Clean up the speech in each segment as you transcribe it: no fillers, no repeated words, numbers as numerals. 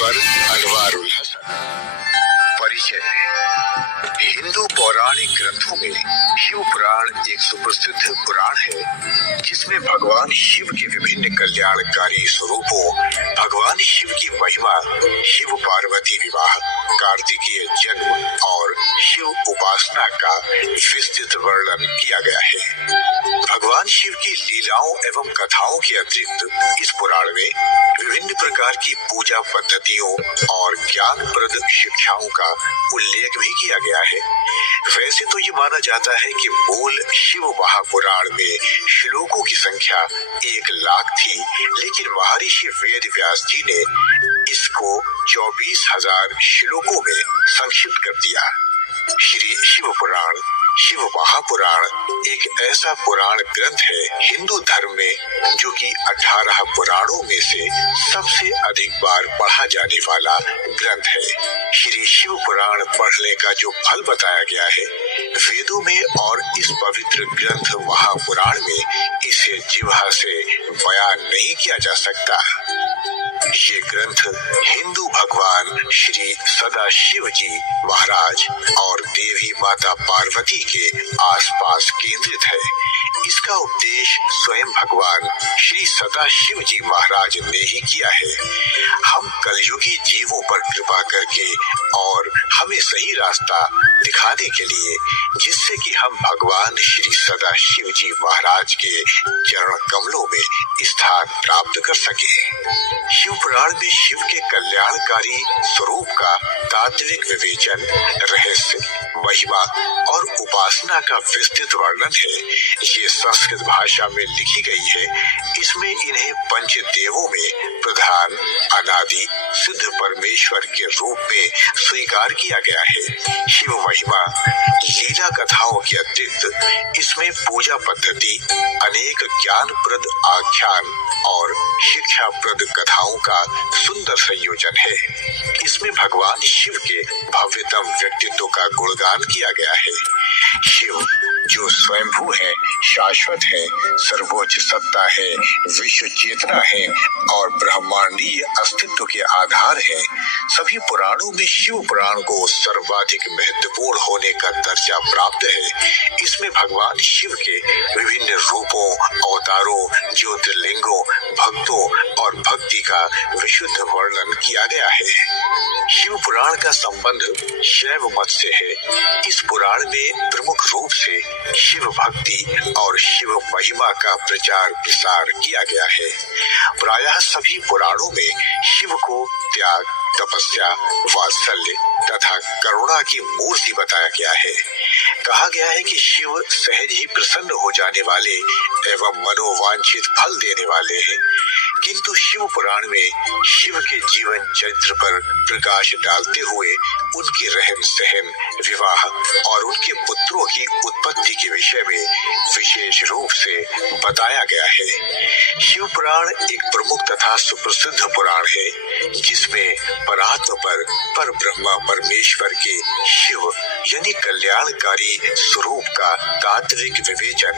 स्वर अनवारुल हसन। परिचय। हिंदू पौराणिक ग्रंथों में शिव पुराण एक सुप्रसिद्ध पुराण है जिसमें भगवान शिव के विभिन्न कल्याणकारी स्वरूपों, भगवान शिव की महिमा, शिव पार्वती विवाह, कार्तिकेय जन्म और शिव उपासना का विस्तृत वर्णन किया गया है। भगवान शिव की लीलाओं एवं कथाओं के अतिरिक्त इस पुराण में विभिन्न प्रकार की पूजा पद्धतियों और ज्ञानप्रद शिक्षाओं का उल्लेख भी किया गया है। वैसे तो ये माना जाता है कि मूल शिव महापुराण में श्लोकों की संख्या 1,00,000 थी, लेकिन महर्षि वेद व्यास जी ने इसको 24,000 श्लोकों में संक्षिप्त कर दिया। श्री शिव पुराण, शिव महापुराण एक ऐसा पुराण ग्रंथ है हिंदू धर्म में जो कि 18 पुराणों में से सबसे अधिक बार पढ़ा जाने वाला ग्रंथ है। श्री शिव पुराण पढ़ने का जो फल बताया गया है वेदों में और इस पवित्र ग्रंथ महापुराण में इसे जिह्वा से बयान नहीं किया जा सकता। ये ग्रंथ हिंदू भगवान श्री सदाशिव जी महाराज और देवी माता पार्वती के आसपास केंद्रित है। इसका उपदेश स्वयं भगवान श्री सदाशिव जी महाराज ने ही किया है। हम कलयुगी जीवों पर कृपा करके और हमें सही रास्ता दिखाने के लिए, जिससे कि हम भगवान श्री सदाशिव जी महाराज के चरण कमलों में स्थान प्राप्त कर सके। शिव पुराण में शिव के कल्याणकारी स्वरूप का तात्विक विवेचन, रहस्य, महिमा और उपासना का विस्तृत वर्णन है। ये संस्कृत भाषा में लिखी गई है। इसमें इन्हें पंच देवों में प्रधान, अनादि, सिद्ध परमेश्वर के रूप में स्वीकार किया गया है। शिव महिमा, लीला कथाओं के अतिरिक्त इसमें पूजा पद्धति, अनेक ज्ञानप्रद आख्यान और शिक्षाप्रद कथाओं का सुंदर संयोजन है। इसमें भगवान शिव के भव्यतम व्यक्तित्व का गुणगान किया गया है। शिव जो स्वयंभू है, शाश्वत है, सर्वोच्च सत्ता है, विश्व चेतना है और ब्रह्मांडीय अस्तित्व के आधार है। सभी पुराणों में शिव पुराण को सर्वाधिक महत्वपूर्ण होने का दर्जा प्राप्त है। इसमें भगवान शिव के विभिन्न रूपों, अवतारों, ज्योतिर्लिंगों, भक्तों और भक्ति का विशुद्ध वर्णन किया गया है। शिव पुराण का संबंध शैव मत से है। इस पुराण में प्रमुख रूप से शिव भक्ति और शिव महिमा का प्रचार प्रसार किया गया है। प्रायः सभी पुराणों में शिव को त्याग, तपस्या, वात्सल्य तथा करुणा की मूर्ति बताया गया है। कहा गया है कि शिव सहज ही प्रसन्न हो जाने वाले एवं मनोवांछित फल देने वाले हैं। किंतु शिव पुराण में शिव के जीवन चरित्र पर प्रकाश डालते हुए उनके रहन सहन, विवाह और उनके पुत्रों की उत्पत्ति के विषय में विशेष रूप से बताया गया है। शिव पुराण एक प्रमुख तथा सुप्रसिद्ध पुराण है जिसमें परात्म पर ब्रह्मा परमेश्वर के शिव यानी कल्याणकारी स्वरूप का तात्विक विवेचन,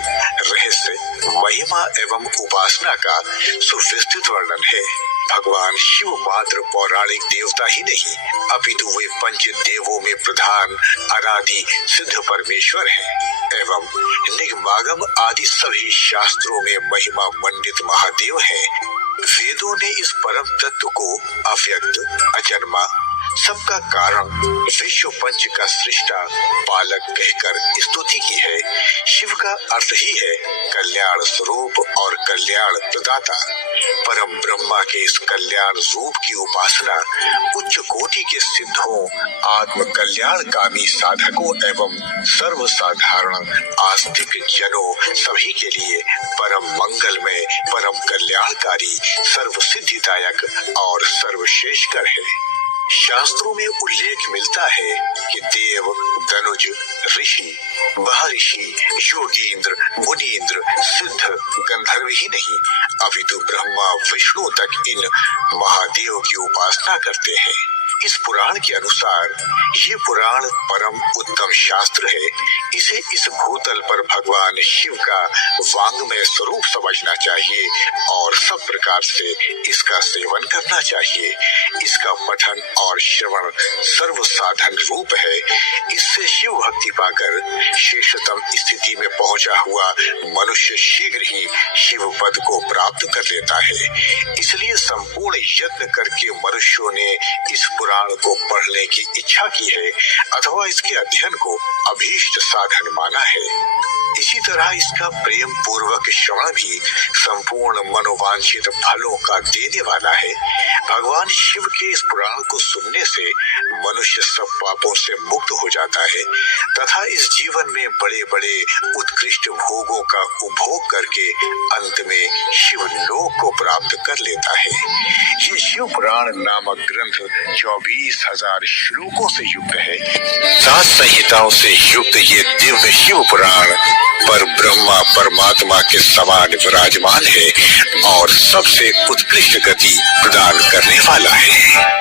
रहस्य, महिमा एवं उपासना का सुविस्तृत वर्णन है। भगवान शिव मात्र पौराणिक देवता ही नहीं, अपितु वे पंच देवों में प्रधान, अनादि, सिद्ध परमेश्वर हैं एवं निगमागम आदि सभी शास्त्रों में महिमा मंडित महादेव हैं। वेदों ने इस परम तत्व को अव्यक्त, अजन्मा, सबका कारण, विश्व पंच का सृष्टा, पालक कहकर स्तुति की है। शिव का अर्थ ही है कल्याण स्वरूप और कल्याण प्रदाता। परम ब्रह्मा के इस कल्याण रूप की उपासना उच्च कोटि के सिद्धों, आत्म कल्याणकामी साधकों एवं सर्वसाधारण आस्तिक जनों सभी के लिए परम मंगलमय, परम कल्याणकारी, सर्वसिद्धिदायक और सर्वश्रेष्ठकर है। शास्त्रों में उल्लेख मिलता है कि देव, धनुज, ऋषि, महर्षि, योगींद्र, मुनींद्र, सिद्ध, गंधर्व ही नहीं अपितु ब्रह्मा विष्णु तक इन महादेव की उपासना करते हैं। इस पुराण के अनुसार ये पुराण परम उत्तम शास्त्र है। इसे इस भूतल पर भगवान शिव का वांग्मय स्वरूप समझना चाहिए और सब प्रकार से इसका सेवन करना चाहिए। इसका पठन और श्रवण सर्व साधन रूप है। इससे शिव भक्ति पाकर श्रेष्ठतम स्थिति में पहुंचा हुआ मनुष्य शीघ्र ही शिव पद को प्राप्त कर लेता है। इसलिए संपूर्ण यत्न करके मनुष्यों ने इस पुराण को पढ़ने की इच्छा की है अथवा इसके अध्ययन को अभीष्ट साधन माना है। इसी तरह इसका प्रेम पूर्वक श्रवण भी संपूर्ण मनोवांछित फलों का देने वाला है। भगवान शिव के इस पुराण को सुनने से मनुष्य सब पापों से मुक्त हो जाता है तथा इस जीवन में बड़े बड़े उत्कृष्ट भोगों का उपभोग करके अंत में शिव लोक को प्राप्त कर लेता है। ये शिव पुराण नामक ग्रंथ 24,000 श्लोकों से युक्त है। 7 संहिताओं से युक्त ये दिव्य शिव पुराण पर ब्रह्मा परमात्मा के समान विराजमान है और सबसे उत्कृष्ट गति प्रदान करने वाला है।